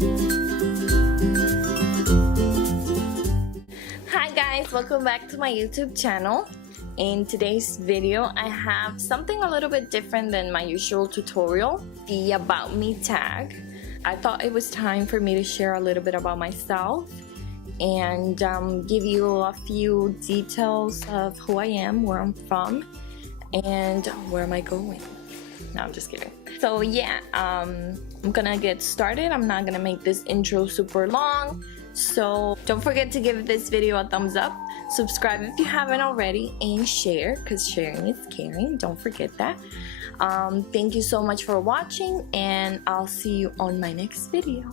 Hi guys, welcome back to my YouTube channel. In today's video, I have something a little bit different than my usual tutorial, the About Me tag. I thought it was time for me to share a little bit about myself and give you a few details of who I am, where I'm from, and where am I going. No, I'm just kidding. So yeah, I'm gonna get started. I'm not gonna make this intro super long, so don't forget to give this video a thumbs up, subscribe if you haven't already, and share, because sharing is caring. Don't forget that. Thank you so much for watching, and I'll see you on my next video.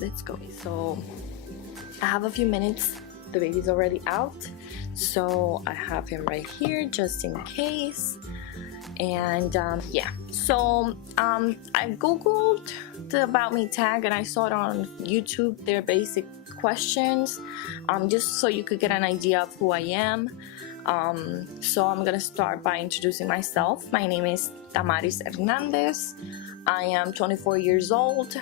Let's go. So I have a few minutes. The baby's already out, so I have him right here just in case. And yeah, so I googled the About Me tag and I saw it on YouTube. They're basic questions, just so you could get an idea of who I am. So I'm gonna start by introducing myself. My name is Tamaris Hernandez. I am 24 years old.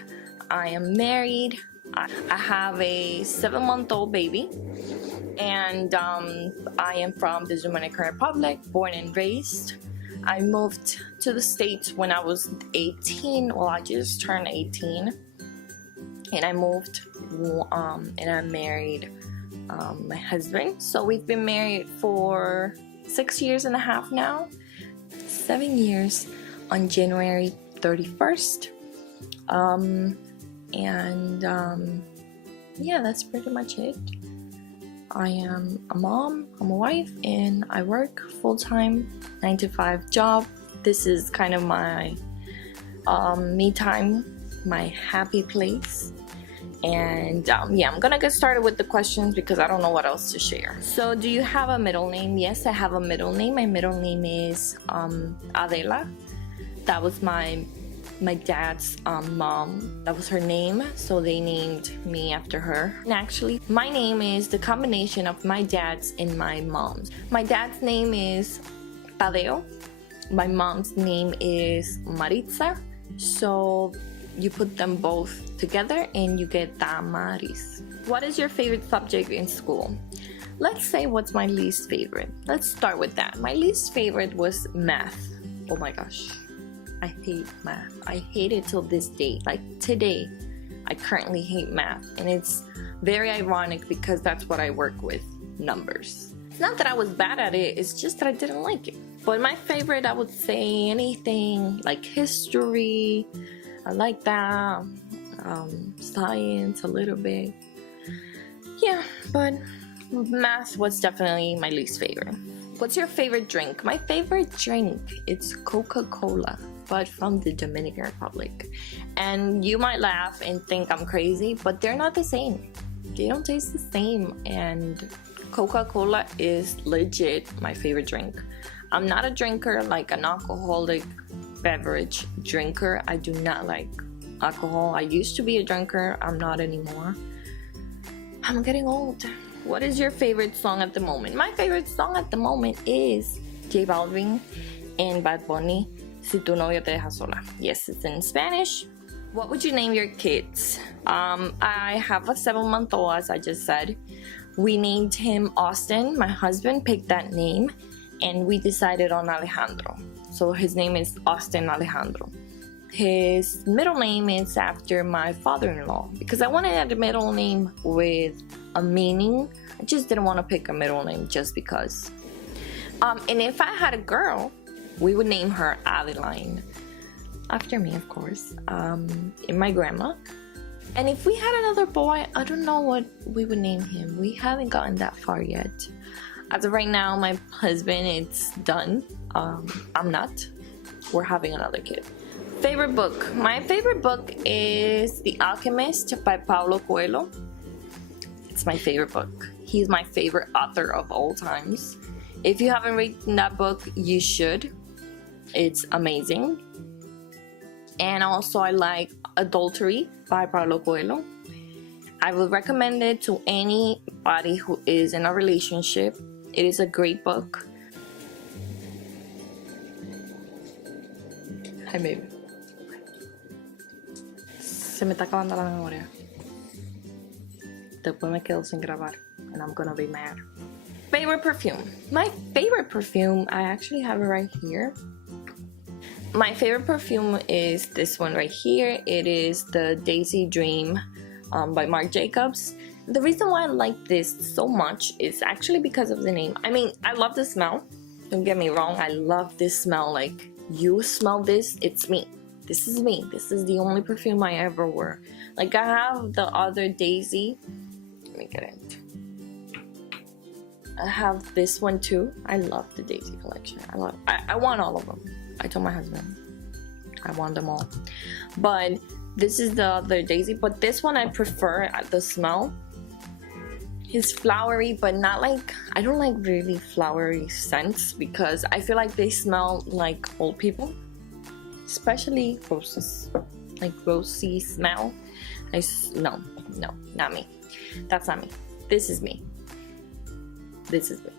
I am married. I have a 7-month-old baby, and I am from the Dominican Republic, born and raised. I moved to the States when I was 18. Well, I just turned 18, and I moved and I married my husband. So we've been married for 6 years and a half now. 7 years on January 31st. Yeah, that's pretty much it. I am a mom, I'm a wife, and I work full-time 9-to-5 job. This is kind of my me time, my happy place. And yeah, I'm gonna get started with the questions because I don't know what else to share. So, do you have a middle name? Yes, I have a middle name. My middle name is Adela. That was my dad's mom. That was her name, so they named me after her. And actually, my name is the combination of my dad's and my mom's. My dad's name is Tadeo. My mom's name is Maritza. So you put them both together and you get Tamaris. What is your favorite subject in school? Let's say what's my least favorite. Let's start with that. My least favorite was math. Oh my gosh. I hate math. I hate it till this day. Like today, I currently hate math, and it's very ironic because that's what I work with, numbers. It's not that I was bad at it, it's just that I didn't like it. But my favorite, I would say anything like history, I like that, science a little bit. Yeah, but math was definitely my least favorite. What's your favorite drink? My favorite drink, it's Coca-Cola, but from the Dominican Republic. And you might laugh and think I'm crazy, but they're not the same. They don't taste the same, and Coca-Cola is legit my favorite drink. I'm not a drinker, like an alcoholic beverage drinker. I do not like alcohol. I used to be a drinker, I'm not anymore. I'm getting old. What is your favorite song at the moment? My favorite song at the moment is J Balvin and Bad Bunny, Si tu novio te deja sola. Yes, it's in Spanish. What would you name your kids? I have a 7-month-old, as I just said. We named him Austin. My husband picked that name, and we decided on Alejandro. So his name is Austin Alejandro. His middle name is after my father-in-law because I wanted a middle name with a meaning. I just didn't want to pick a middle name just because. And if I had a girl, we would name her Adeline, after me, of course, and my grandma. And if we had another boy, I don't know what we would name him. We haven't gotten that far yet. As of right now, my husband, it's done. I'm not. We're having another kid. Favorite book? My favorite book is The Alchemist by Paulo Coelho. It's my favorite book. He's my favorite author of all times. If you haven't read that book, you should. It's amazing. And also I like Adultery by Paulo Coelho. I would recommend it to anybody who is in a relationship. It is a great book. Hi, baby. Se me está acabando la memoria. Después me quedo sin grabar, and I'm gonna be mad. Favorite perfume. My favorite perfume, I actually have it right here. My favorite perfume is this one right here. It is the Daisy Dream by Marc Jacobs. The reason why I like this so much is actually because of the name. I mean, I love the smell. Don't get me wrong, I love this smell. Like, you smell this, it's me. This is me. This is the only perfume I ever wear. Like, I have the other Daisy. Let me get it. I have this one too. I love the Daisy collection. I want all of them. I told my husband I want them all. But this is the other Daisy. But this one I prefer the smell. It's flowery, but not like, I don't like really flowery scents because I feel like they smell like old people, especially roses, like rosy smell. No, not me. That's not me. This is me. This is me.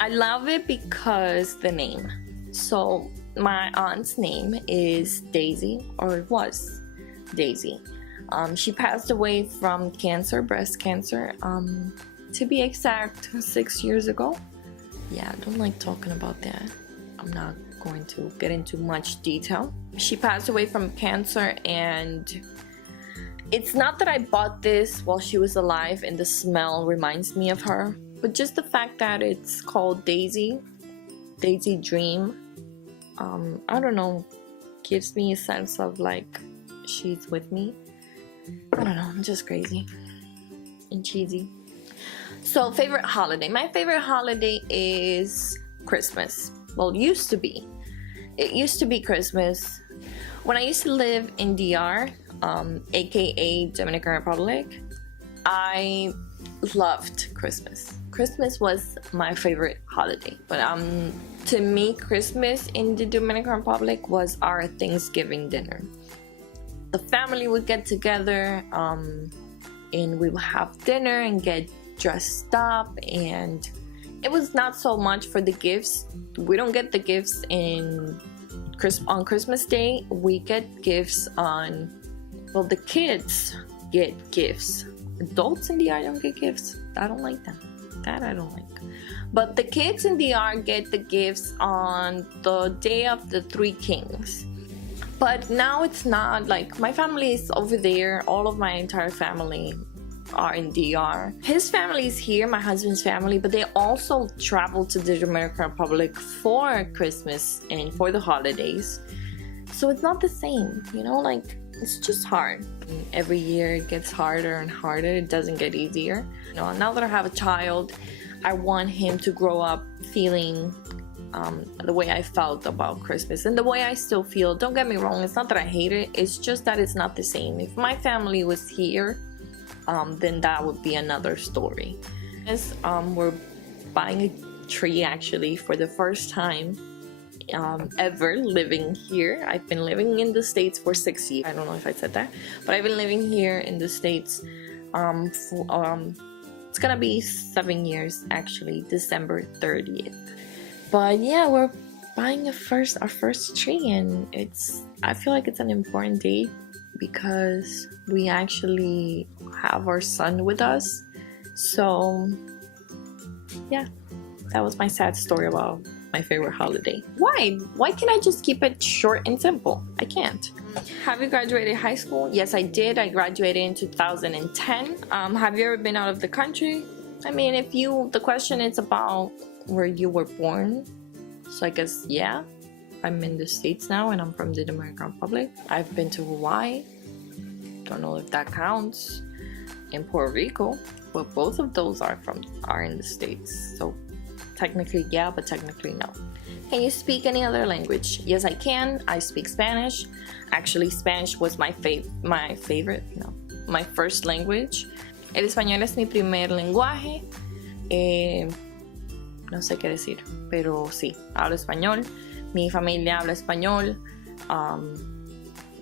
I love it because the name. So my aunt's name is Daisy, or it was Daisy. She passed away from cancer, breast cancer. To be exact, 6 years ago. Yeah, I don't like talking about that. I'm not going to get into much detail. She passed away from cancer, and it's not that I bought this while she was alive and the smell reminds me of her, but just the fact that it's called Daisy Dream, I don't know, gives me a sense of like she's with me. I don't know, I'm just crazy and cheesy. So, favorite holiday. My favorite holiday is Christmas. Well, it used to be. It used to be Christmas. When I used to live in DR, aka Dominican Republic, I loved Christmas. Christmas was my favorite holiday. But to me, Christmas in the Dominican Republic was our Thanksgiving dinner. The family would get together, and we would have dinner and get dressed up, and it was not so much for the gifts. We don't get the gifts on Christmas Day. We get gifts on, well, the kids get gifts. Adults in DR don't get gifts. I don't like that. That I don't like. But the kids in DR get the gifts on the day of the Three Kings. But now it's not like, my family is over there. All of my entire family are in DR. His family is here, my husband's family, but they also travel to the Dominican Republic for Christmas and for the holidays. So it's not the same, you know, like, it's just hard. Every year it gets harder and harder. It doesn't get easier. You know, now that I have a child, I want him to grow up feeling the way I felt about Christmas and the way I still feel. Don't get me wrong, it's not that I hate it, it's just that it's not the same. If my family was here, then that would be another story. We're buying a tree actually for the first time ever living here. I've been living in the States for 6 years. I don't know if I said that, but I've been living here in the States it's gonna be 7 years actually, December 30th. But yeah, we're buying our first tree, and I feel like it's an important day because we actually have our son with us. So yeah, that was my sad story about my favorite holiday. Why can't I just keep it short and simple? I can't. Have you graduated high school? Yes, I did. I graduated in 2010. Have you ever been out of the country? I mean, the question is about where you were born, so I guess yeah, I'm in the States now and I'm from the Dominican Republic. I've been to Hawaii, don't know if that counts, in Puerto Rico, but both of those are in the States, so technically yeah, but technically no. Can you speak any other language? Yes, I can. I speak Spanish. Actually, Spanish was my first language. El español es mi primer lenguaje. No sé qué decir, pero sí, hablo español. Mi familia habla español.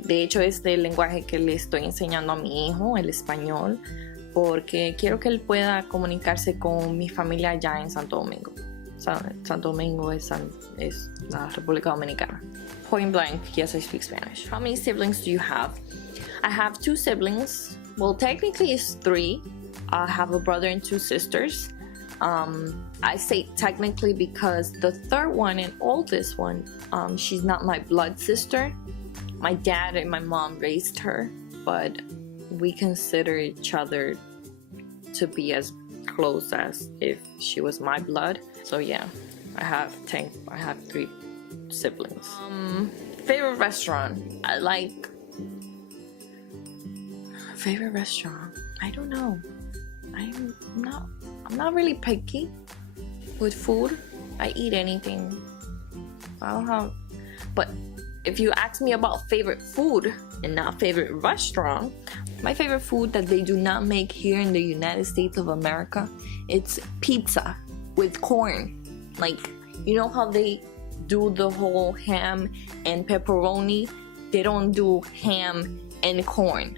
De hecho, es el lenguaje que le estoy enseñando a mi hijo, el español, porque quiero que él pueda comunicarse con mi familia allá en Santo Domingo. Santo Domingo es la República Dominicana. Point blank, yes, I speak Spanish. How many siblings do you have? I have 2 siblings. Well, technically it's 3. I have a brother and 2 sisters. I say technically because the third one and oldest one, she's not my blood sister. My dad and my mom raised her, but we consider each other to be as close as if she was my blood. So yeah, I have 3 siblings. Favorite restaurant? Favorite restaurant? I don't know. I'm not really picky with food. I eat anything. I don't have, but if you ask me about favorite food and not favorite restaurant, my favorite food that they do not make here in the United States of America, it's pizza with corn. Like, you know how they do the whole ham and pepperoni? They don't do ham and corn.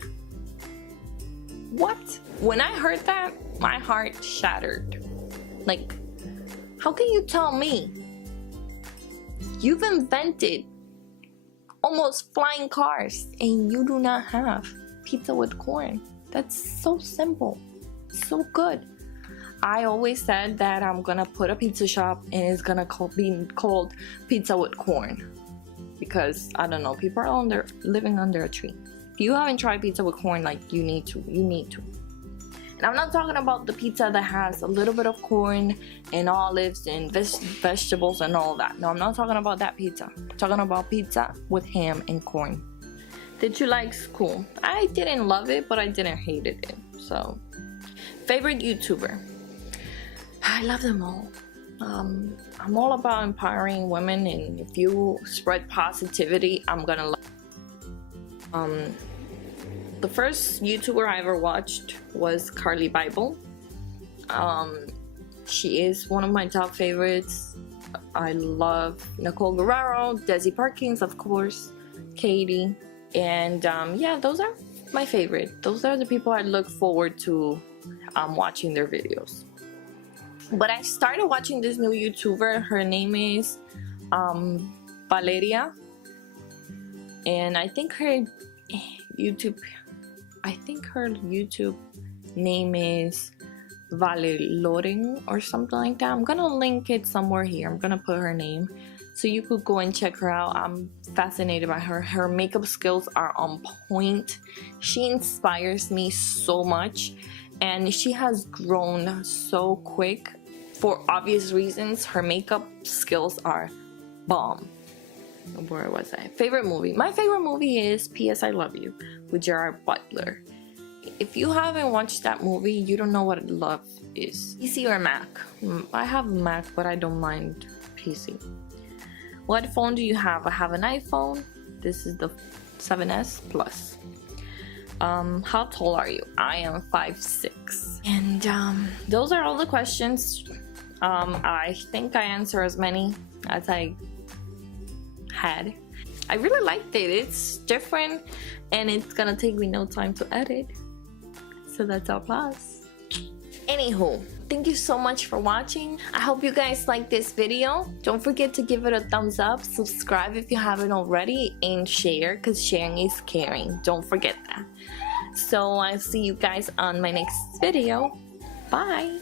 What? When I heard that, my heart shattered. Like, how can you tell me you've invented almost flying cars and you do not have pizza with corn? That's so simple, so good. I always said that I'm gonna put a pizza shop and it's gonna be called Pizza with Corn, because I don't know, people are living under a tree. If you haven't tried pizza with corn, like, you need to. And I'm not talking about the pizza that has a little bit of corn and olives and vegetables and all that. No, I'm not talking about that pizza. I'm talking about pizza with ham and corn. Did you like school? I didn't love it, but I didn't hate it. So, favorite YouTuber? I love them all. I'm all about empowering women, and if you spread positivity, I'm gonna love. The first YouTuber I ever watched was Carly Bible. She is one of my top favorites. I love Nicole Guerrero, Desi Parkins, of course, Katie, and yeah, those are my favorite. Those are the people I look forward to watching their videos. But I started watching this new YouTuber. Her name is Valeria, and I think her YouTube name is Valeloring or something like that. I'm gonna link it somewhere here. I'm gonna put her name so you could go and check her out. I'm fascinated by her. Her makeup skills are on point. She inspires me so much, and she has grown so quick for obvious reasons. Her makeup skills are bomb. Where was I? Favorite movie? My favorite movie is P.S. I Love You with Gerard Butler. If you haven't watched that movie, you don't know what love is. PC or Mac? I have a Mac, but I don't mind PC. What phone do you have? I have an iPhone. This is the 7S Plus. How tall are you? I am 5'6". And those are all the questions. I think I answered as many as I had. I really liked it. It's different and it's gonna take me no time to edit, so that's a plus. Anywho, thank you so much for watching. I hope you guys like this video. Don't forget to give it a thumbs up, subscribe if you haven't already, and share, because sharing is caring. Don't forget that. So I'll see you guys on my next video. Bye.